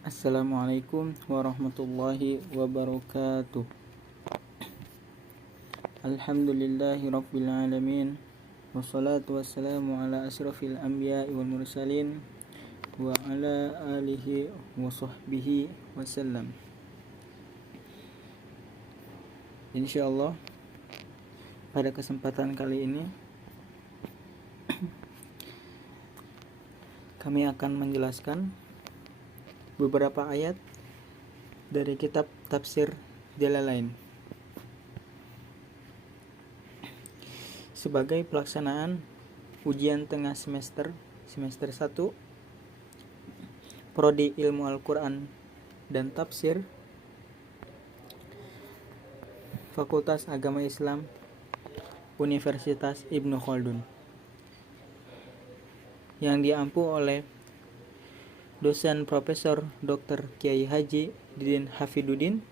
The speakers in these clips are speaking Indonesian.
Assalamualaikum warahmatullahi wabarakatuh. Alhamdulillahi rabbil alamin. Wassalatu wassalamu ala asrafil anbiya'i wal mursalin wa ala alihi wa sahbihi wasallam. Insyaallah pada kesempatan kali ini kami akan menjelaskan beberapa ayat dari kitab tafsir Jalalain sebagai pelaksanaan ujian tengah semester 1 Prodi Ilmu Al-Quran dan Tafsir Fakultas Agama Islam Universitas Ibnu Khaldun yang diampu oleh dosen Profesor Dr. Kiai Haji Didin Hafiduddin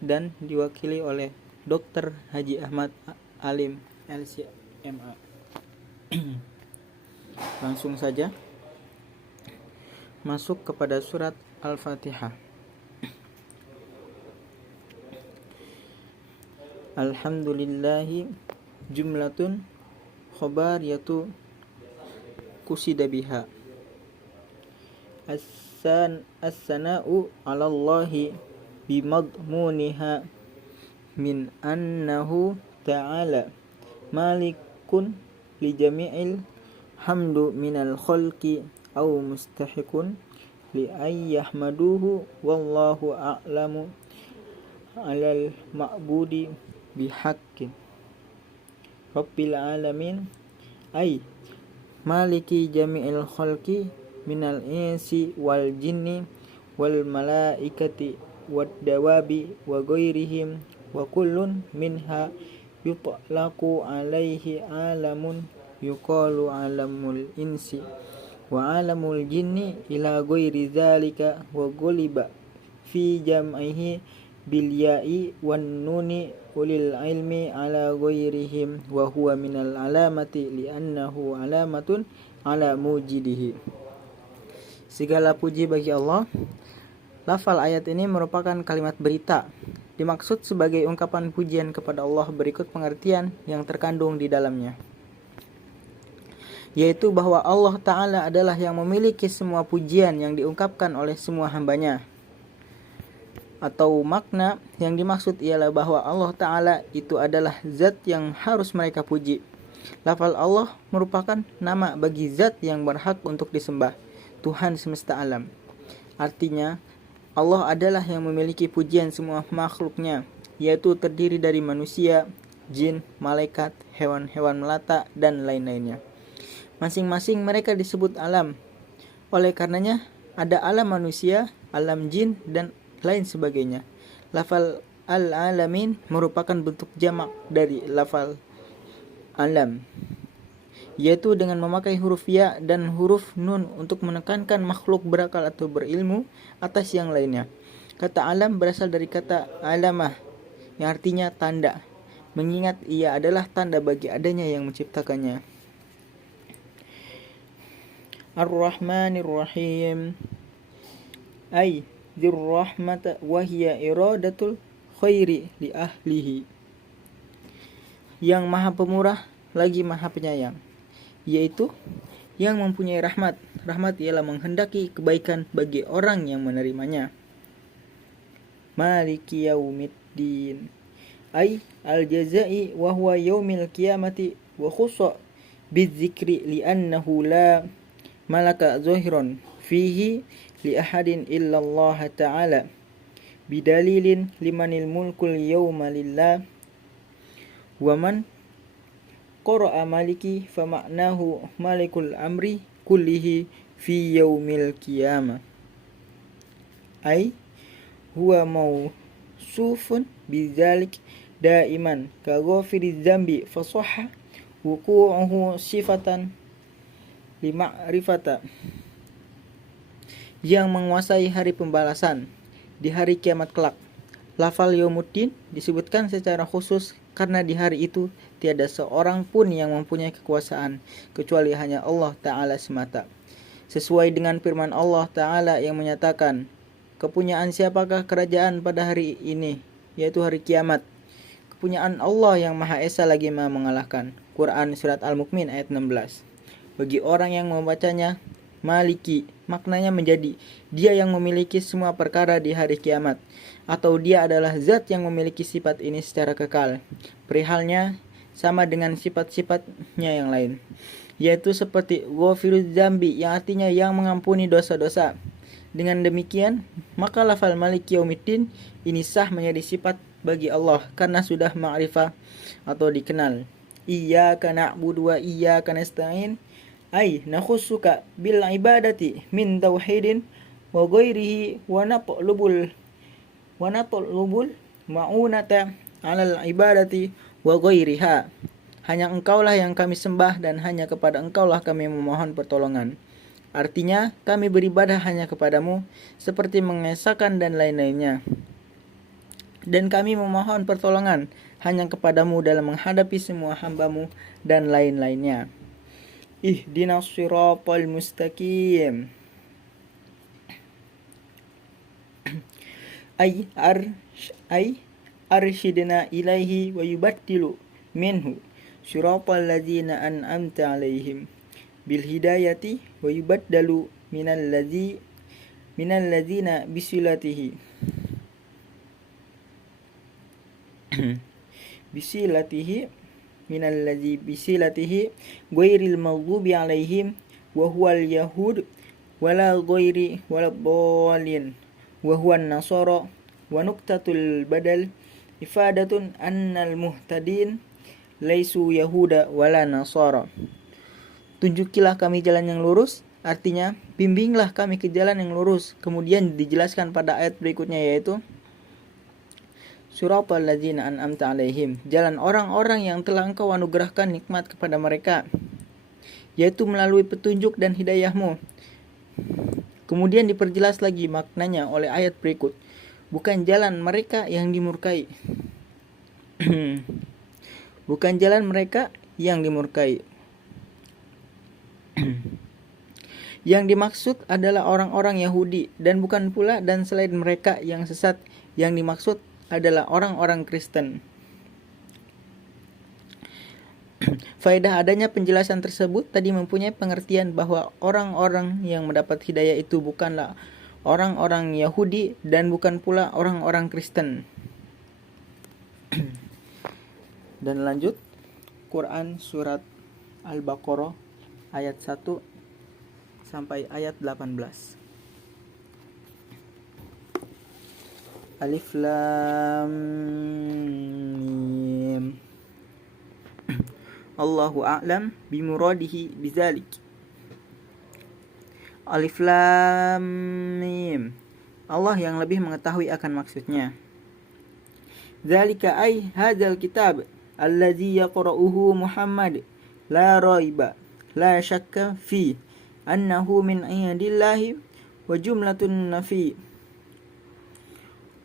dan diwakili oleh Dr. Haji Ahmad Alim LCMA. Langsung saja masuk kepada surat Al-Fatihah. Alhamdulillahi jumlatun khobariyatu kusida biha as-sana'u 'ala Allahi bimadmuniha min annahu ta'ala malikun li jami'il hamdu minal khalqi aw mustahiqun li ayyahmaduhu wallahu a'lamu 'alal ma'budi bihaqqin rabbil alamin ay maliki jami'il khalqi minal insi wal jinni wal malaikati wad dawabi wa ghairihim wa kullun minha yutlaqu alaihi alamun yuqalu alamul insi wa alamul jinni ila ghairi dzalika wa ghuliba fi jam'ihi bil ya'i wan nuni ulil ilmi ala ghairihim wa huwa minal alamati li annahu alamatun ala mujidihi. Segala puji bagi Allah. Lafal ayat ini merupakan kalimat berita. Dimaksud sebagai ungkapan pujian kepada Allah berikut pengertian yang terkandung di dalamnya. Yaitu bahwa Allah Ta'ala adalah yang memiliki semua pujian yang diungkapkan oleh semua hambanya. Atau makna yang dimaksud ialah bahwa Allah Ta'ala itu adalah zat yang harus mereka puji. Lafal Allah merupakan nama bagi zat yang berhak untuk disembah, Tuhan semesta alam. Artinya, Allah adalah yang memiliki pujian semua makhluknya, yaitu terdiri dari manusia, jin, malaikat, hewan-hewan melata, dan lain-lainnya. Masing-masing mereka disebut alam. Oleh karenanya, ada alam manusia, alam jin, dan lain sebagainya. Lafal al-alamin merupakan bentuk jamak dari lafal alam, yaitu dengan memakai huruf ya dan huruf nun untuk menekankan makhluk berakal atau berilmu atas yang lainnya. Kata alam berasal dari kata alamah yang artinya tanda, mengingat ia adalah tanda bagi adanya yang menciptakannya. Ar-Rahmanir Rahim ay dzur-rahmata wa hiya iradatul khairi li ahlihi, yang maha pemurah lagi maha penyayang, yaitu yang mempunyai rahmat. Rahmat ialah menghendaki kebaikan bagi orang yang menerimanya. Maliki yaumiddin ay al-jazai wa huwa yaumil qiyamati wa khussa bidzikri li'annahu la malaka zahiran fihi li ahadin illa Allah Ta'ala bidalilin limanil mulkul yawma lillah wa man qara'a maliki fa ma'nahu malikul amri kullihi fi yaumil qiyamah ay huwa mausufun bidzalik daiman ka ghafiriz dzambi fa sahha wuqu'uhu sifatan lima'rifata, yang menguasai hari pembalasan di hari kiamat kelak. Lafal yaumuddin disebutkan secara khusus karena di hari itu tiada seorang pun yang mempunyai kekuasaan kecuali hanya Allah Ta'ala semata. Sesuai dengan firman Allah Ta'ala yang menyatakan, kepunyaan siapakah kerajaan pada hari ini, yaitu hari kiamat? Kepunyaan Allah yang Maha Esa lagi Maha mengalahkan. Quran Surat Al-Mu'min ayat 16. Bagi orang yang membacanya, Maliki, maknanya menjadi dia yang memiliki semua perkara di hari kiamat, atau dia adalah zat yang memiliki sifat ini secara kekal. Perihalnya sama dengan sifat-sifatnya yang lain, yaitu seperti Ghafiruz Dzambi, yang artinya yang mengampuni dosa-dosa. Dengan demikian, maka lafal Maliki Yaumiddin ini sah menjadi sifat bagi Allah karena sudah ma'rifah atau dikenal. Iyyaka na'budu wa iyyaka nasta'in, ay nakhussuka bil ibadati min tauhidin wa ghairihi wa natlubul ma'unata 'alal ibadati wa ghairiha. Hanya Engkaulah yang kami sembah dan hanya kepada Engkaulah kami memohon pertolongan. Artinya, kami beribadah hanya kepadamu seperti mengesahkan dan lain-lainnya. Dan kami memohon pertolongan hanya kepadamu dalam menghadapi semua hambamu dan lain-lainnya. Ihdinas siratal mustaqim. Ay arsyidna ilaihi wa yubaddilu minhu siratal ladzina an'amta alaihim bil hidayati wa yubaddalu minal ladzina bisilatihi ghairil maghdubi alaihim wa huwal yahud wala ghairi waladhdallin wa huwan nasara. Wa nuktatul badal ifadatun annal muhtadin laisu yahuda wala nasara. Tunjukilah kami jalan yang lurus, artinya bimbinglah kami ke jalan yang lurus. Kemudian dijelaskan pada ayat berikutnya, yaitu Suratal ladzina an'amta alaihim, jalan orang-orang yang telah Engkau anugerahkan nikmat kepada mereka, yaitu melalui petunjuk dan hidayahmu. Kemudian diperjelas lagi maknanya oleh ayat berikut, bukan jalan mereka yang dimurkai. Bukan jalan mereka yang dimurkai. Yang dimaksud adalah orang-orang Yahudi, dan bukan pula dan selain mereka yang sesat. Yang dimaksud adalah orang-orang Kristen. Faedah adanya penjelasan tersebut tadi mempunyai pengertian bahwa orang-orang yang mendapat hidayah itu bukanlah orang-orang Yahudi dan bukan pula orang-orang Kristen. Dan lanjut, Quran Surat Al-Baqarah ayat 1 sampai ayat 18. Alif Lam Mim. Allahu a'lam bimuradihi bizalik. Alif Lam Mim. Allah yang lebih mengetahui akan maksudnya. Zalika ay hadzal kitab allazi yaqra'uhu Muhammad la raiba la syakka fi annahu min indillahi wa jumlatun nafi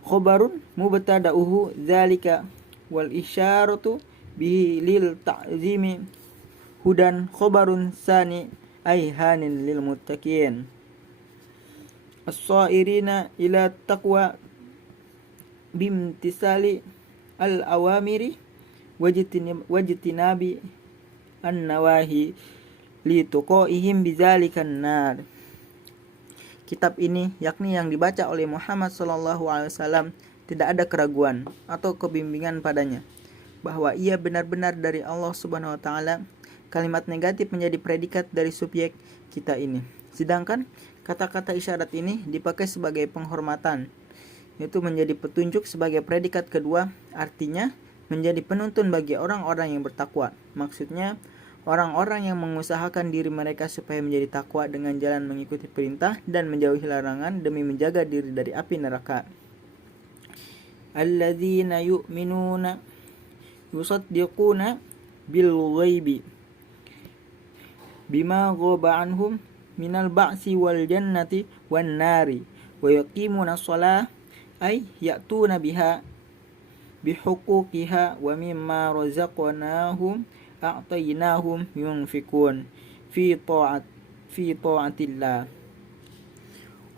khabarun mubtada'uhu zalika wal isyaratu bihi lil ta'zimi hudan khabarun sani ay hanin lil muttaqin as-sairina ila taqwa bimtisali al awamiri wajtinabi an-nawahi li tuqaihim bidzalikan nar. Kitab ini, yakni yang dibaca oleh Muhammad SAW, tidak ada keraguan atau kebimbingan padanya bahwa ia benar-benar dari Allah Subhanahu wa taala. Kalimat negatif menjadi predikat dari subjek kita ini. Sedangkan kata-kata isyarat ini dipakai sebagai penghormatan, yaitu menjadi petunjuk sebagai predikat kedua, artinya menjadi penuntun bagi orang-orang yang bertakwa. Maksudnya orang-orang yang mengusahakan diri mereka supaya menjadi takwa dengan jalan mengikuti perintah dan menjauhi larangan demi menjaga diri dari api neraka. Alladzina yu'minuna yusaddiquna bil ghaibi bima ghaba anhum minal ba'si wal jannati wan nari wa yuqimuna shalah ay ya'tuna biha bihuquqiha wa mimma razaqnahum a'tainahum yunfikun fi ta'atillah.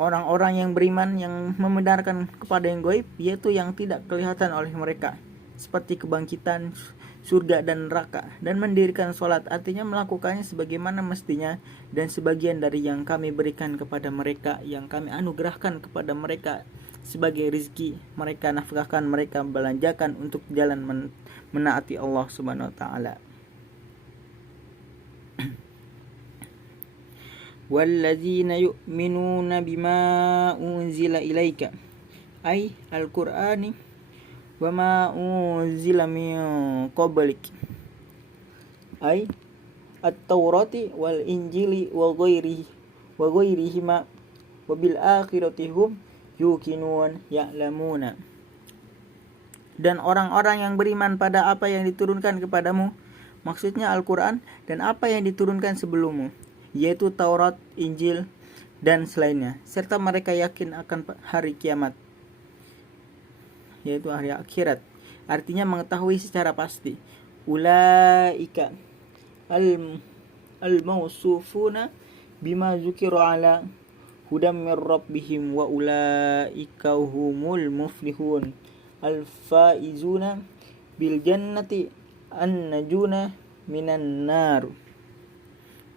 orang-orang yang beriman yang membenarkan kepada yang gaib, yaitu yang tidak kelihatan oleh mereka, seperti kebangkitan, surga dan neraka, dan mendirikan sholat, artinya melakukannya sebagaimana mestinya, dan sebagian dari yang kami berikan kepada mereka, yang kami anugerahkan kepada mereka sebagai rizki, mereka nafkahkan, mereka belanjakan untuk jalan menaati Allah Subhanahu wa taala. Walladzina yu'minuna bima unzila ilaika ay al-Qur'ani wa ma unzila min qablik ay at-Taurati wal Injili wa ghairihima wa bil akhirati hum yuqinun ya'lamuna. Dan orang-orang yang beriman pada apa yang diturunkan kepadamu, maksudnya Al-Quran, dan apa yang diturunkan sebelummu, yaitu Taurat, Injil, dan selainnya, serta mereka yakin akan hari kiamat, yaitu hari akhirat, artinya mengetahui secara pasti. Ulaika al-mawsufuna bima zukiru ala hudam min rabbihim wa ulaika humul muflihun al-faizuna bil jannati an-najuna minan nar.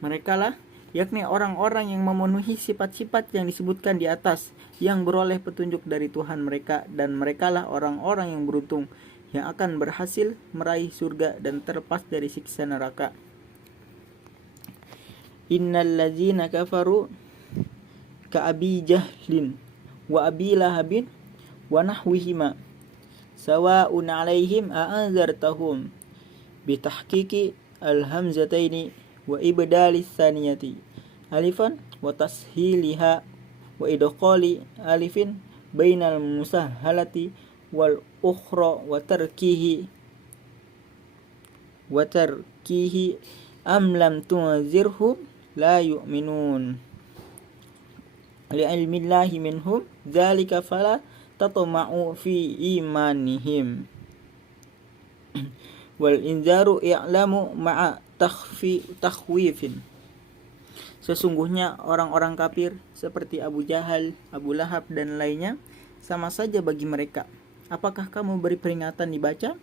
Mereka lah, yakni orang-orang yang memenuhi sifat-sifat yang disebutkan di atas, yang beroleh petunjuk dari Tuhan mereka, dan merekalah orang-orang yang beruntung, yang akan berhasil meraih surga dan terlepas dari siksa neraka. Innal ladzina kafaru ka abi jahlin wa abi lahabin wa nahwihima sawa'un 'alaihim a'anzartahum bitahqiqi al-hamzataini wa ibdalis saniyati alifan wa tashiliha wa idqali alifin bainal musahhalati wal ukhra wa tarkihi am lam tunzirhum la yu'minun li'ilmillahi minhum dzalika fala tatma'u fi imanihim wal inzaru i'lamu ma'a takhwifin. Sesungguhnya orang-orang kafir seperti Abu Jahal, Abu Lahab dan lainnya sama saja bagi mereka. Apakah kamu beri peringatan dibaca?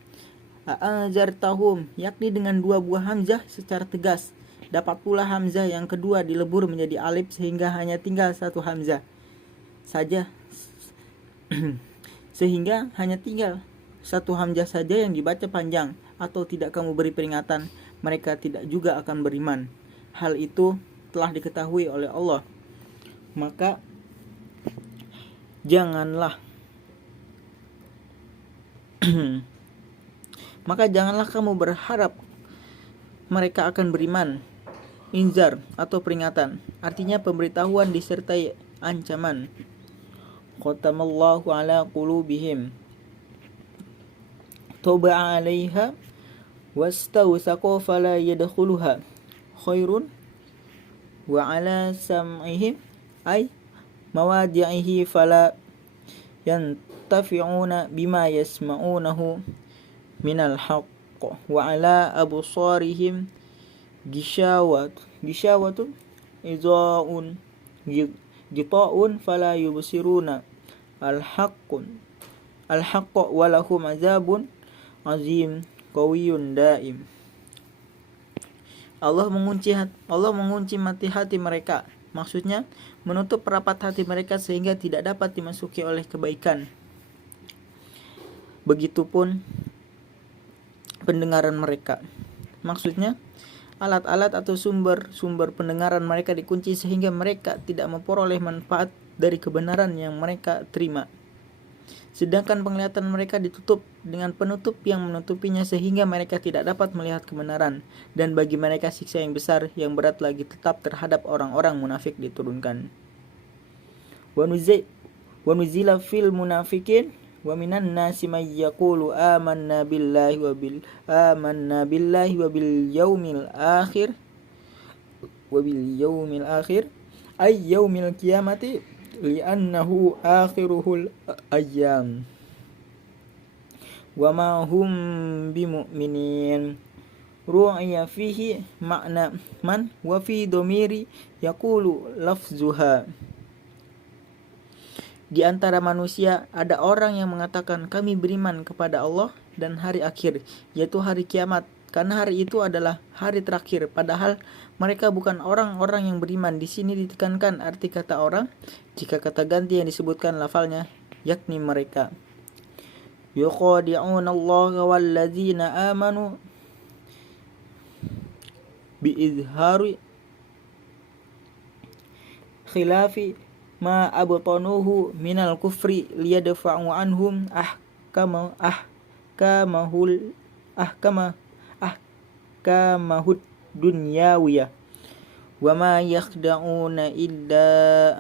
A'anzartahum, yakni dengan dua buah hamzah secara tegas. Dapat pula hamzah yang kedua dilebur menjadi alif sehingga hanya tinggal satu hamzah saja. Sehingga hanya tinggal satu hamzah saja yang dibaca panjang. Atau tidak kamu beri peringatan, mereka tidak juga akan beriman. Hal itu telah diketahui oleh Allah. Maka janganlah kamu berharap mereka akan beriman. Inzar atau peringatan, artinya pemberitahuan disertai ancaman. Khatamallahu ala qulubihim taba'a 'alaiha wastawsaqa fala yadkhuluha khairun wa 'ala sam'ihim ay mawadi'ihi fala yantafi'una bima yasma'unahu minal haqq wa 'ala absarihim gishawatun idza'un gita'un fala yubsiruna al-haqq wa lahum azabun azim qawiyun daim. Allah mengunci hati mereka, maksudnya menutup rapat hati mereka sehingga tidak dapat dimasuki oleh kebaikan. Begitupun pendengaran mereka, maksudnya alat-alat atau sumber pendengaran mereka dikunci sehingga mereka tidak memperoleh manfaat dari kebenaran yang mereka terima. Sedangkan penglihatan mereka ditutup dengan penutup yang menutupinya sehingga mereka tidak dapat melihat kebenaran, dan bagi mereka siksa yang besar yang berat lagi tetap terhadap orang-orang munafik diturunkan. Wa nuzila fil munafiqin wa minan nasi may yaqulu amanna billahi wa bil yaumil akhir ay yaumil qiyamati li'annahu akhiruhul ayyam wa ma hum bimu'minin. Ru'ya fihi makna man wa fi domiri yaqulu lafzuha Di antara manusia ada orang yang mengatakan kami beriman kepada Allah dan hari akhir, yaitu hari kiamat, karena hari itu adalah hari terakhir, padahal mereka bukan orang-orang yang beriman. Di sini ditekankan arti kata orang jika kata ganti yang disebutkan lafalnya, yakni mereka. Yukhadi'una Allah walladzina amanu biizhari khilafi ma abtanuhu minal kufri liyadfa'u anhum ahkamahud dunyawiyah wa ma yakhda'una illa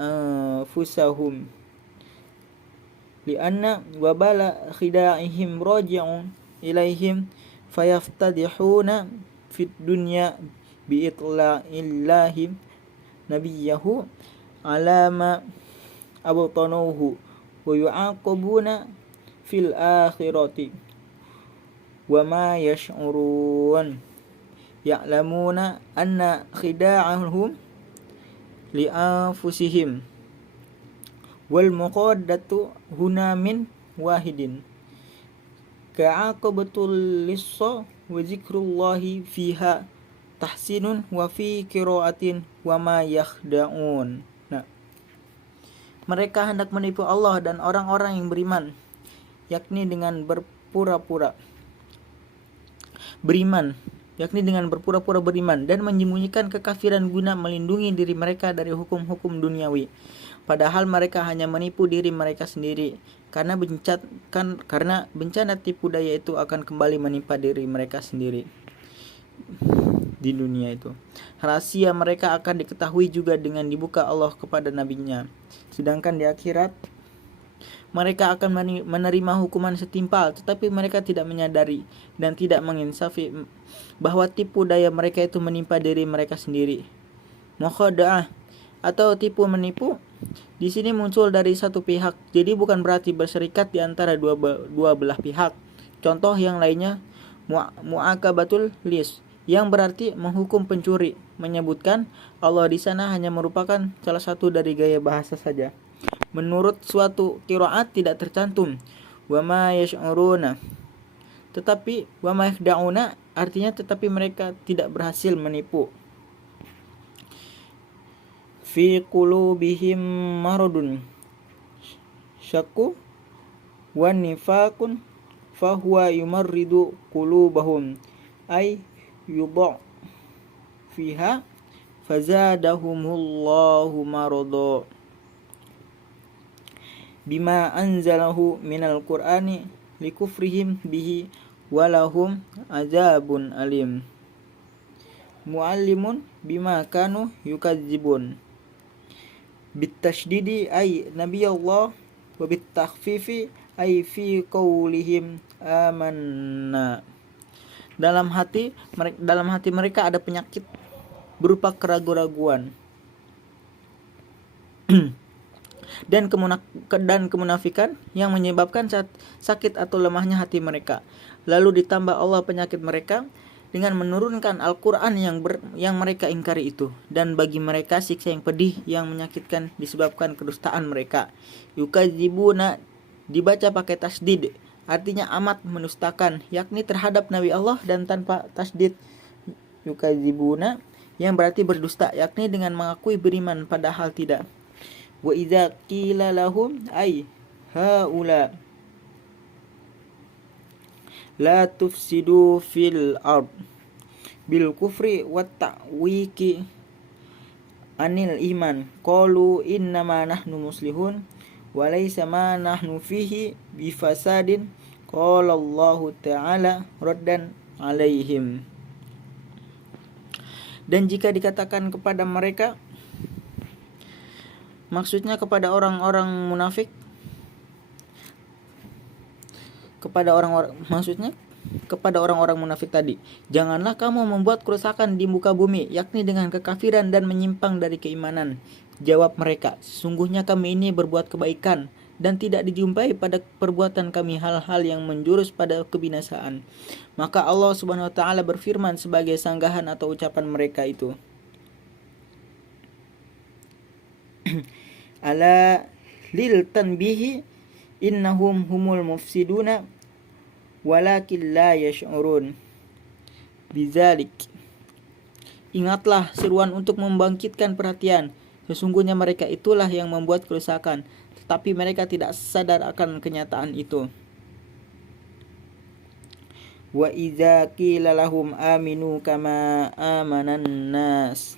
anfusahum lianna wabala khida'ihim raji'un ilaihim fayaftadihuna fid dunya bi'itla'illahim nabiyahu alama abtanuhu wa yu'aqabuna fil akhirati wa ma yash'urun ya'lamuna anna khida'ahum li anfusihim wal muqaddatu huna min wahidin ka'aqabatul lissa wa zikrullahi fiha tahsinun wa fi qiraatin wa ma yakhda'un. Nah, mereka hendak menipu Allah dan orang-orang yang beriman, yakni dengan berpura-pura beriman dan menyembunyikan kekafiran guna melindungi diri mereka dari hukum-hukum duniawi. Padahal mereka hanya menipu diri mereka sendiri, karena bencana tipu daya itu akan kembali menimpa diri mereka sendiri di dunia itu. Rahasia mereka akan diketahui juga dengan dibuka Allah kepada nabinya. Sedangkan di akhirat mereka akan menerima hukuman setimpal, tetapi mereka tidak menyadari dan tidak menginsafi bahwa tipu daya mereka itu menimpa diri mereka sendiri. Mukhada'ah atau tipu menipu di sini muncul dari satu pihak, jadi bukan berarti berserikat di antara dua belah pihak. Contoh yang lainnya mu'akabatul lis, yang berarti menghukum pencuri, menyebutkan Allah di sana hanya merupakan salah satu dari gaya bahasa saja. Menurut suatu qiraat tidak tercantum wa ma yash'uruna, tetapi wa ma yakhda'una artinya tetapi mereka tidak berhasil menipu. Fi qulubihim maradun syakku wa nifaqun fahuwa yumarridu qulubahum ay yudha fiha fazadahumullahu marada bima anzalahu minal qur'ani likufrihim bihi walahum azabun alim. Muallimun bima kanu yukadzibun bitasydidi ay nabiyallah wa bitakhfifi ay fi qaulihim amanna. Dalam hati mereka ada penyakit berupa keraguan-raguan dan kemunafikan yang menyebabkan sakit atau lemahnya hati mereka. Lalu ditambah Allah penyakit mereka dengan menurunkan Al-Quran yang mereka ingkari itu, dan bagi mereka siksa yang pedih yang menyakitkan disebabkan kedustaan mereka. Yukadzibuna dibaca pakai tasdid, artinya amat menustakan, yakni terhadap Nabi Allah, dan tanpa tasdid yukadzibuna yang berarti berdusta, yakni dengan mengakui beriman padahal tidak. Wa idza qila lahum ay haula la tufsidu fil ard bil kufri wat ta'wiki anil iman qalu innama nahnu muslihun wa laysa ma nahnu fihi bifasadin qala Allahu ta'ala raddan alaihim. Dan jika dikatakan kepada mereka, maksudnya kepada orang-orang munafik, kepada orang-orang munafik tadi, janganlah kamu membuat kerusakan di muka bumi, yakni dengan kekafiran dan menyimpang dari keimanan. Jawab mereka, sesungguhnya kami ini berbuat kebaikan dan tidak dijumpai pada perbuatan kami hal-hal yang menjurus pada kebinasaan. Maka Allah Subhanahu wa taala berfirman sebagai sanggahan atau ucapan mereka itu. Ala lil tanbihi innahum humul mufsiduna walakin la yash'urun. Bizalik, ingatlah seruan untuk membangkitkan perhatian. Sesungguhnya mereka itulah yang membuat kerusakan, tetapi mereka tidak sadar akan kenyataan itu. Wa idza qila lahum aminu kama amanan nas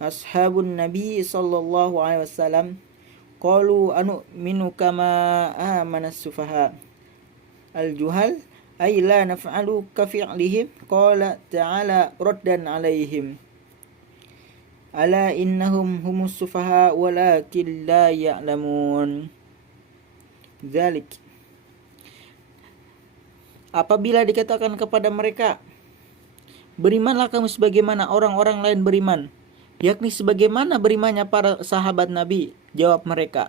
ashabun nabi sallallahu alaihi wasallam qalu anu'minu kama amanas sufaha al-juhal ay la naf'alu ka fi'lihim qala ta'ala raddan alaihim ala innahum humus sufaha walakin la ya'lamun. Dzalik, apabila dikatakan kepada mereka, berimanlah kamu sebagaimana orang-orang lain beriman, yakni sebagaimana berimannya para sahabat Nabi. Jawab mereka,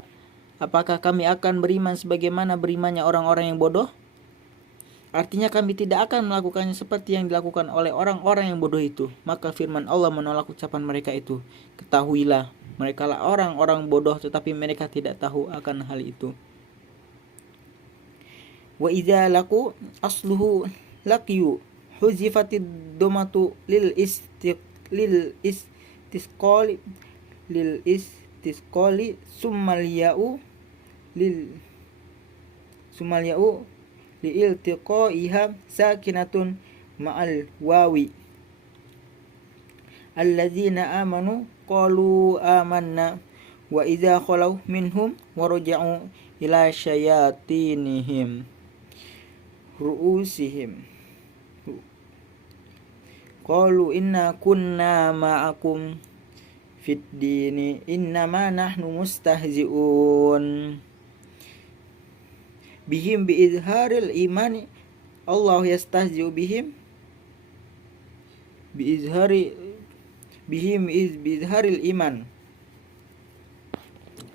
apakah kami akan beriman sebagaimana berimannya orang-orang yang bodoh? Artinya kami tidak akan melakukannya seperti yang dilakukan oleh orang-orang yang bodoh itu. Maka firman Allah menolak ucapan mereka itu. Ketahuilah, mereka lah orang-orang bodoh, tetapi mereka tidak tahu akan hal itu. Wa idza laqu asluhu laqiyu huzifatid domatu lil istisqali summal ya'u li iltiqaiha sakinatun ma'al wawi alladzina amanu qalu amanna wa idza khalau minhum wa raja'u ila syayatinihim ru'usihim qalu inna kunna ma'akum fid dini innama nahnu mustahzi'un bihim bi izharil imani Allah yastahzi'u bihim bi izharil iman.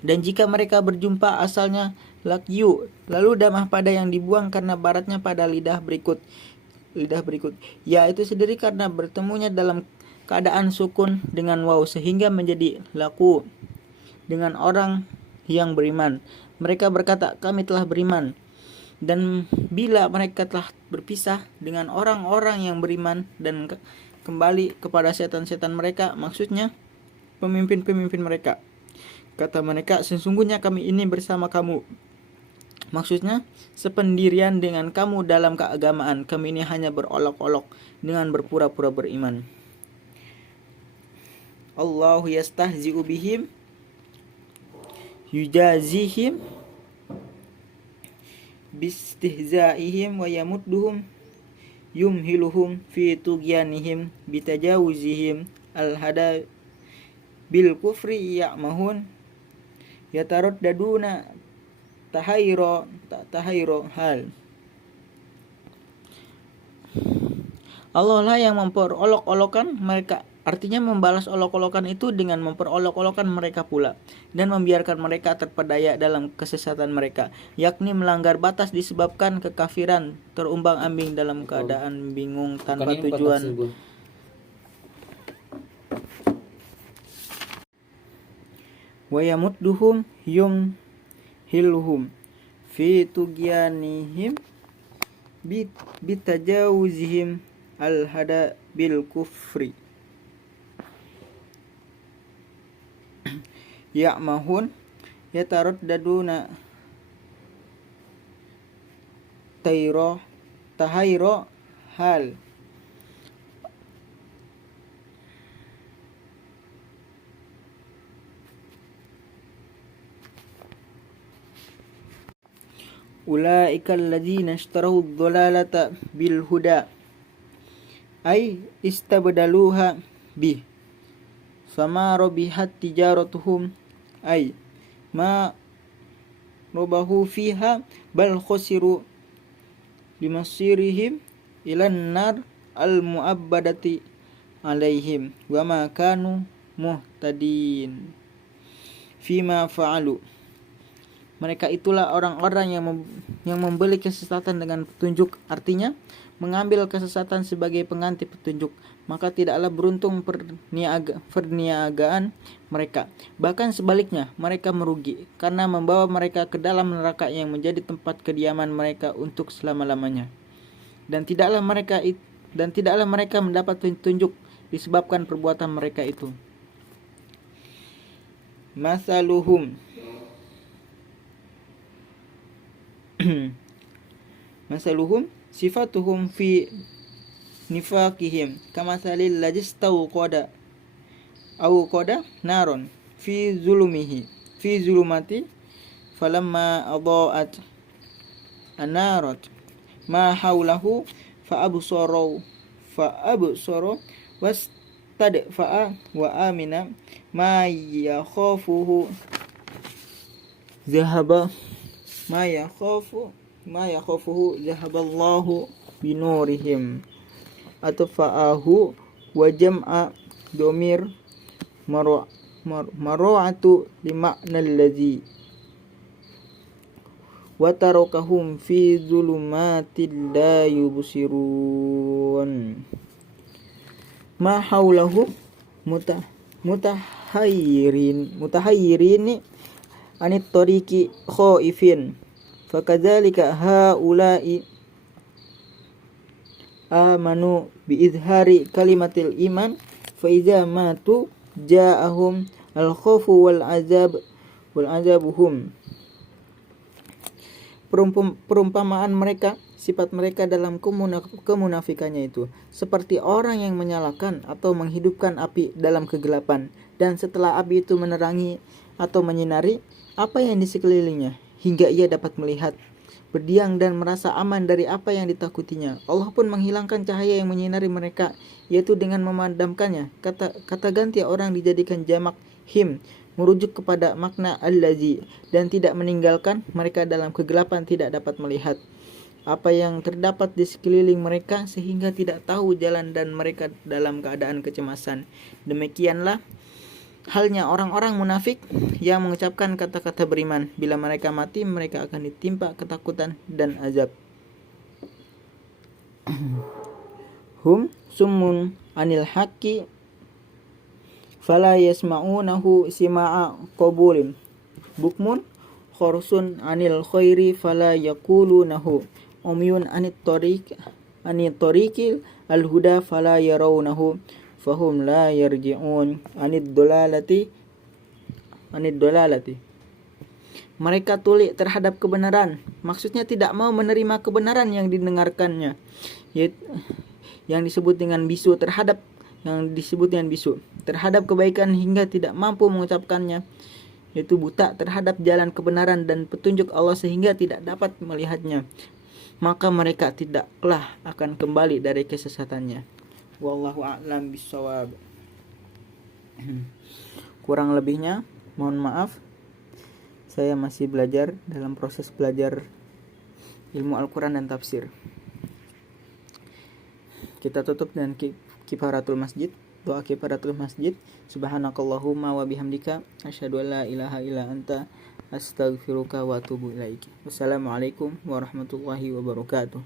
Dan jika mereka berjumpa asalnya lakyu, lalu damah pada yang dibuang karena baratnya pada lidah berikut, yaitu sendiri karena bertemunya dalam keadaan sukun dengan waw sehingga menjadi laku dengan orang yang beriman. Mereka berkata, kami telah beriman. Dan bila mereka telah berpisah dengan orang-orang yang beriman dan kembali kepada setan-setan mereka, maksudnya pemimpin-pemimpin mereka, kata mereka, sesungguhnya kami ini bersama kamu. Maksudnya, sependirian dengan kamu dalam keagamaan. Kami ini hanya berolok-olok dengan berpura-pura beriman. Allahu yastahzi'u bihim yujazihim bistihza'ihim wa yamudduhum yumhiluhum fi tughyanihim bitajawuzihim al-hada bil kufri ya'mahun yataraddaduna tahayro hal. Allah lah yang memperolok-olokan mereka. Artinya membalas olok-olokan itu dengan memperolok-olokan mereka pula, dan membiarkan mereka terpedaya dalam kesesatan mereka, yakni melanggar batas disebabkan kekafiran, terumbang-ambing dalam keadaan bingung tanpa tujuan. Wa yamudduhum yumhiluhum fi tughyanihim bitajawuzihim al-hada bil kufri ya'mahun yataraddaduna tahayro hal. Ulaika alladzina ishtaraw ad-dhalalata bil huda ay istabdaluha bih fama rabihat tijaratuhum ay ma rabahu fiha bal khasiru bimasirihim ilan nar al mu'abbadati alaihim wa ma kanu muhtadin fima fa'alu. Mereka itulah orang-orang yang membeli kesesatan dengan petunjuk, artinya mengambil kesesatan sebagai pengganti petunjuk. Maka tidaklah beruntung perniagaan mereka. Bahkan sebaliknya, mereka merugi karena membawa mereka ke dalam neraka yang menjadi tempat kediaman mereka untuk selama-lamanya. Dan tidaklah mereka mendapat petunjuk disebabkan perbuatan mereka itu. Masaluhum sifatuhum fi nifaqihim kamathalil ladzi istawqada naron fi zulumati falamma adaat anarat ma haulahu fa'absaru wastadfa'a wa amina ma yakhafuhu zahaballahu binurihim atfa'ahu wa jam'a domir mar'atu lima'na allazi wa tarakahum fi zulumatil la yubsirun ma haulahu mutahayyirin anit tariqi khaifin fakadzalika haula'i amanu biizhari kalimatil iman fa iza matu ja'ahum al khaufu wal azabuhum. Perumpamaan mereka, sifat mereka dalam kemunafikannya itu seperti orang yang menyalakan atau menghidupkan api dalam kegelapan, dan setelah api itu menerangi atau menyinari apa yang di sekelilingnya hingga ia dapat melihat, berdiam dan merasa aman dari apa yang ditakutinya. Allah pun menghilangkan cahaya yang menyinari mereka, yaitu dengan memadamkannya. Kata ganti orang dijadikan jamak him, merujuk kepada makna allazi, dan tidak meninggalkan mereka dalam kegelapan tidak dapat melihat apa yang terdapat di sekeliling mereka sehingga tidak tahu jalan dan mereka dalam keadaan kecemasan. Demikianlah halnya orang-orang munafik yang mengucapkan kata-kata beriman. Bila mereka mati, mereka akan ditimpa ketakutan dan azab. Hum summun anil haqqi fala yasma'unahu sima'a qabulin bukmun khursun anil khairi fala yaqulunahu umyun anit tariqil al-huda fala yarawnahu fahum la yarji'un anid dolalati. Mereka tuli terhadap kebenaran, maksudnya tidak mau menerima kebenaran yang didengarkannya, yaitu yang disebut dengan bisu terhadap kebaikan hingga tidak mampu mengucapkannya, yaitu buta terhadap jalan kebenaran dan petunjuk Allah sehingga tidak dapat melihatnya. Maka mereka tidaklah akan kembali dari kesesatannya. Wallahu a'lam bishawab. Kurang lebihnya mohon maaf. Saya masih belajar dalam proses belajar ilmu Al-Quran dan tafsir. Kita tutup dengan kifaratul masjid. Doa kifaratul masjid. Subhanakallahumma wa bihamdika asyhadu an la ilaha illa anta astaghfiruka wa atubu ilaik. Wassalamualaikum warahmatullahi wabarakatuh.